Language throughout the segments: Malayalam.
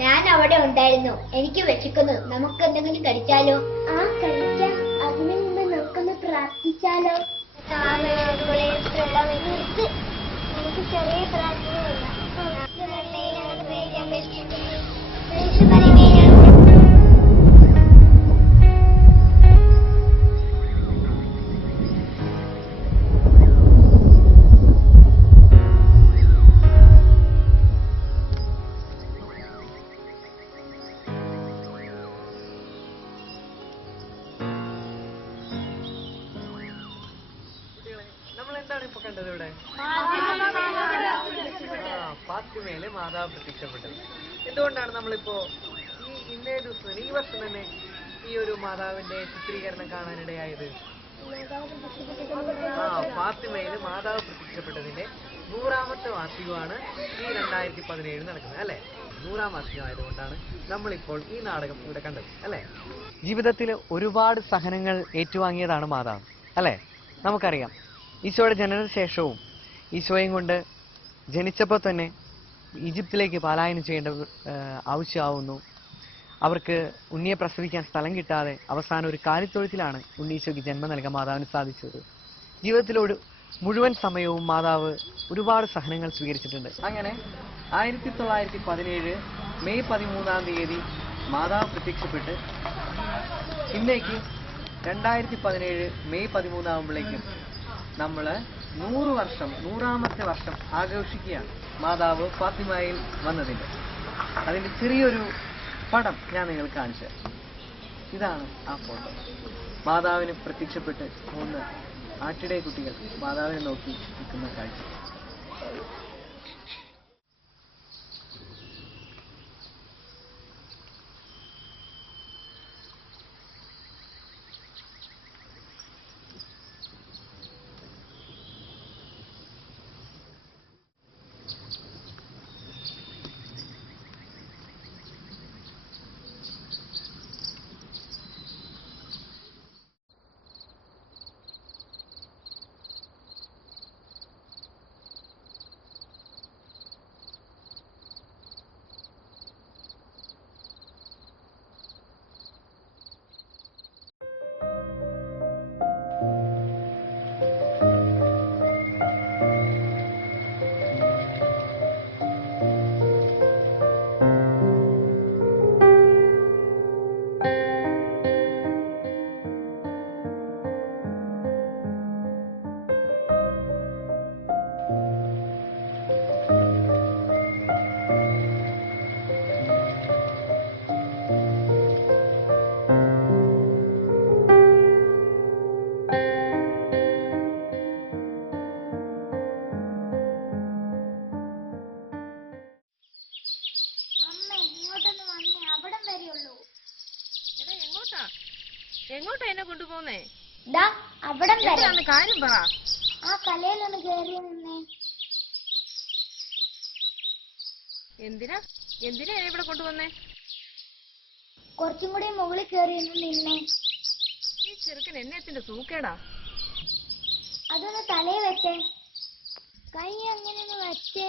ഞാൻ അവിടെ ഉണ്ടായിരുന്നു. എനിക്ക് വിശക്കുന്നു. നമുക്ക് എന്തെങ്കിലും കഴിച്ചാലോ? ആ, കഴിക്കാം. അതിനു മുമ്പ് നമുക്കൊന്ന് പ്രാർത്ഥിച്ചാലോ? നമുക്ക് ചെറിയ പ്രാർത്ഥനയില്ല. നമ്മൾ എന്താണ് ഇപ്പൊ കണ്ടത് ഇവിടെ? ഫാത്തിമയിലെ മാതാവ് പ്രത്യക്ഷപ്പെട്ടത്. എന്തുകൊണ്ടാണ് നമ്മളിപ്പോ ഇന്നേ ദിവസം തന്നെ, ഈ വർഷം തന്നെ ഈ ഒരു മാതാവിന്റെ ചിത്രീകരണം കാണാനിടയായത്? ഫാത്തിമയില് മാതാവ് പ്രത്യക്ഷപ്പെട്ടതിന്റെ 100ാമത്തെ വാർഷികമാണ് ഈ 2017 നടക്കുന്നത്, അല്ലെ? 100ാം വാർഷികമായതുകൊണ്ടാണ് നമ്മളിപ്പോൾ ഈ നാടകം ഇവിടെ കണ്ടത്, അല്ലെ? ജീവിതത്തിൽ ഒരുപാട് സഹനങ്ങൾ ഏറ്റുവാങ്ങിയതാണ് മാതാവ്, അല്ലെ? നമുക്കറിയാം, ഈശോയുടെ ജനനശേഷവും ഈശോയും കൊണ്ട് ജനിച്ചപ്പോൾ തന്നെ ഈജിപ്തിലേക്ക് പലായനം ചെയ്യേണ്ട ആവശ്യമാവുന്നു. അവർക്ക് ഉണ്ണിയെ പ്രസവിക്കാൻ സ്ഥലം കിട്ടാതെ അവസാനം ഒരു കാലിത്തൊഴുത്തിലാണ് ഉണ്ണീശോയ്ക്ക് ജന്മം നൽകാൻ മാതാവിന് സാധിച്ചത്. ജീവിതത്തിലൊരു മുഴുവൻ സമയവും മാതാവ് ഒരുപാട് സഹനങ്ങൾ സ്വീകരിച്ചിട്ടുണ്ട്. അങ്ങനെ 1917 മെയ് 13-ാം തീയതി മാതാവ് പ്രത്യക്ഷപ്പെട്ട് ഇന്നേക്ക് 2017 മെയ് 13 ആകുമ്പോഴേക്കും നമ്മൾ 100 വർഷം, 100ാമത്തെ വർഷം ആഘോഷിക്കുകയാണ് മാതാവ് ഫാത്തിമയിൽ വന്നതിൻ്റെ. അതിൻ്റെ ചെറിയൊരു പടം ഞാൻ നിങ്ങൾക്ക് കാണിച്ചു തരാം. ഇതാണ് ആ ഫോട്ടോ. മാതാവിന് പ്രത്യക്ഷപ്പെട്ട് 3 ആട്ടിടയ കുട്ടികൾ മാതാവിനെ നോക്കി നിൽക്കുന്ന കാഴ്ച. എങ്ങോട്ടാ എന്നെ കൊണ്ടുപോന്നേ? അവിടെ കാര്യം പറ. ആ കലയിലൊന്ന് കയറി നിന്നേ. എന്തിനാ എന്നെ ഇവിടെ കൊണ്ടുവന്നേ? കുറച്ചും കൂടി മുകളിൽ കയറി നിന്നേ. ഈ ചെറുക്കൻ എന്നെത്തിന്റെ സൂക്കേടാ. അതൊന്ന് തലയിൽ വെച്ചേ. കൈ അങ്ങനെ വെച്ചേ.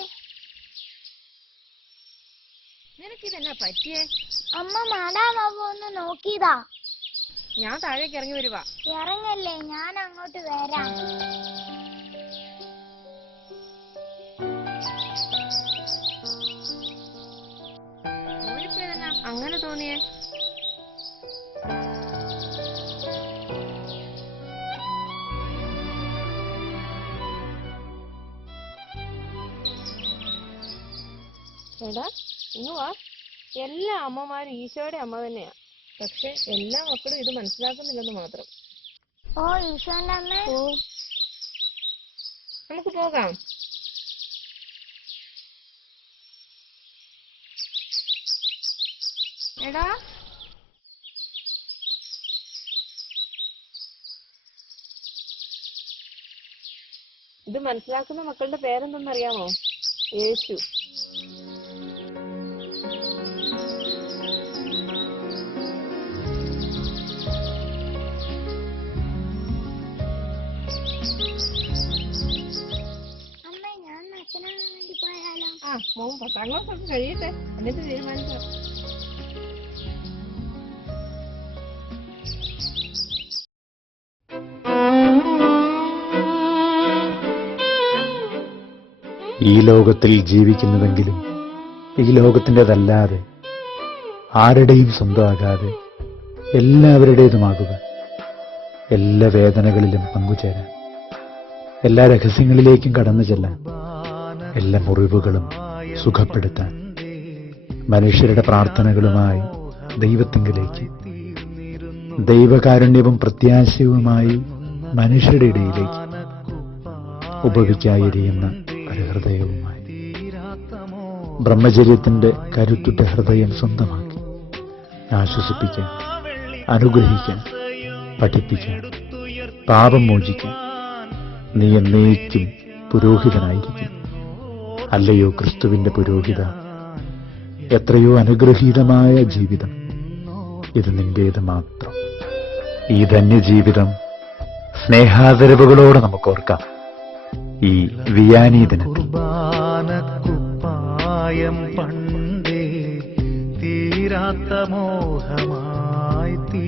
നിനക്കിതെന്നാ പറ്റിയേ? അമ്മ മാതാവ് ഒന്ന് നോക്കിയതാ. ഞാൻ താഴേക്ക് ഇറങ്ങി വരുവാ. ഇറങ്ങല്ലേ, ഞാൻ അങ്ങോട്ട് വരാം. അങ്ങനെ തോന്നിയേ? എടാ ഇങ്ങ് വാ. എല്ലാ അമ്മമാരും ഈശോയുടെ അമ്മ തന്നെയാ. പക്ഷെ എല്ലാ മക്കളും ഇത് മനസ്സിലാക്കുന്നില്ലെന്ന് മാത്രം. ഓ ഈശോന്റെ അമ്മ. ഓ, നമുക്ക് പോകാം. എടാ ഇത് മനസ്സിലാക്കുന്ന മക്കളുടെ പേരെന്തെന്നറിയാമോ? യേശു. മോൻ 10ാം ക്ലാസ് ഒക്കെ കഴിയട്ടെ, എന്നിട്ട് തീരുമാനിക്കാം. ഈ ലോകത്തിൽ ജീവിക്കുന്നതെങ്കിലും ഈ ലോകത്തിൻ്റെതല്ലാതെ ആരുടെയും സ്വന്തമാകാതെ എല്ലാവരുടേതുമാകുക, എല്ലാ വേദനകളിലും പങ്കുചേരാൻ, എല്ലാ രഹസ്യങ്ങളിലേക്കും കടന്നു ചെല്ലാൻ, എല്ലാ മുറിവുകളും സുഖപ്പെടുത്താൻ, മനുഷ്യരുടെ പ്രാർത്ഥനകളുമായി ദൈവത്തിങ്കിലേക്ക്, ദൈവകാരുണ്യവും പ്രത്യാശയുമായി മനുഷ്യരുടെ ഇടയിലേക്ക് ഉപവിക്കായെരിയുന്ന ഒരു ഹൃദയവുമായി ബ്രഹ്മചര്യത്തിന്റെ കരുത്തുറ്റ ഹൃദയം സ്വന്തമാക്കി ആശ്വസിപ്പിക്കാൻ, അനുഗ്രഹിക്കാൻ, പഠിപ്പിക്കാൻ, പാപം മോചിക്കാൻ നീ എന്നേക്കും പുരോഹിതനായിരിക്കും. അല്ലയോ ക്രിസ്തുവിന്റെ പുരോഹിത, എത്രയോ അനുഗ്രഹീതമായ ജീവിതം ഇത് നിന്റേത് മാത്രം. ഈ ധന്യജീവിതം സ്നേഹാദരവുകളോടെ നമുക്ക് ഓർക്കാം ഈ വിയാനി ദിനത്തിൽ. പണ്ടേ തീരാത്ത മോഹമായി തീ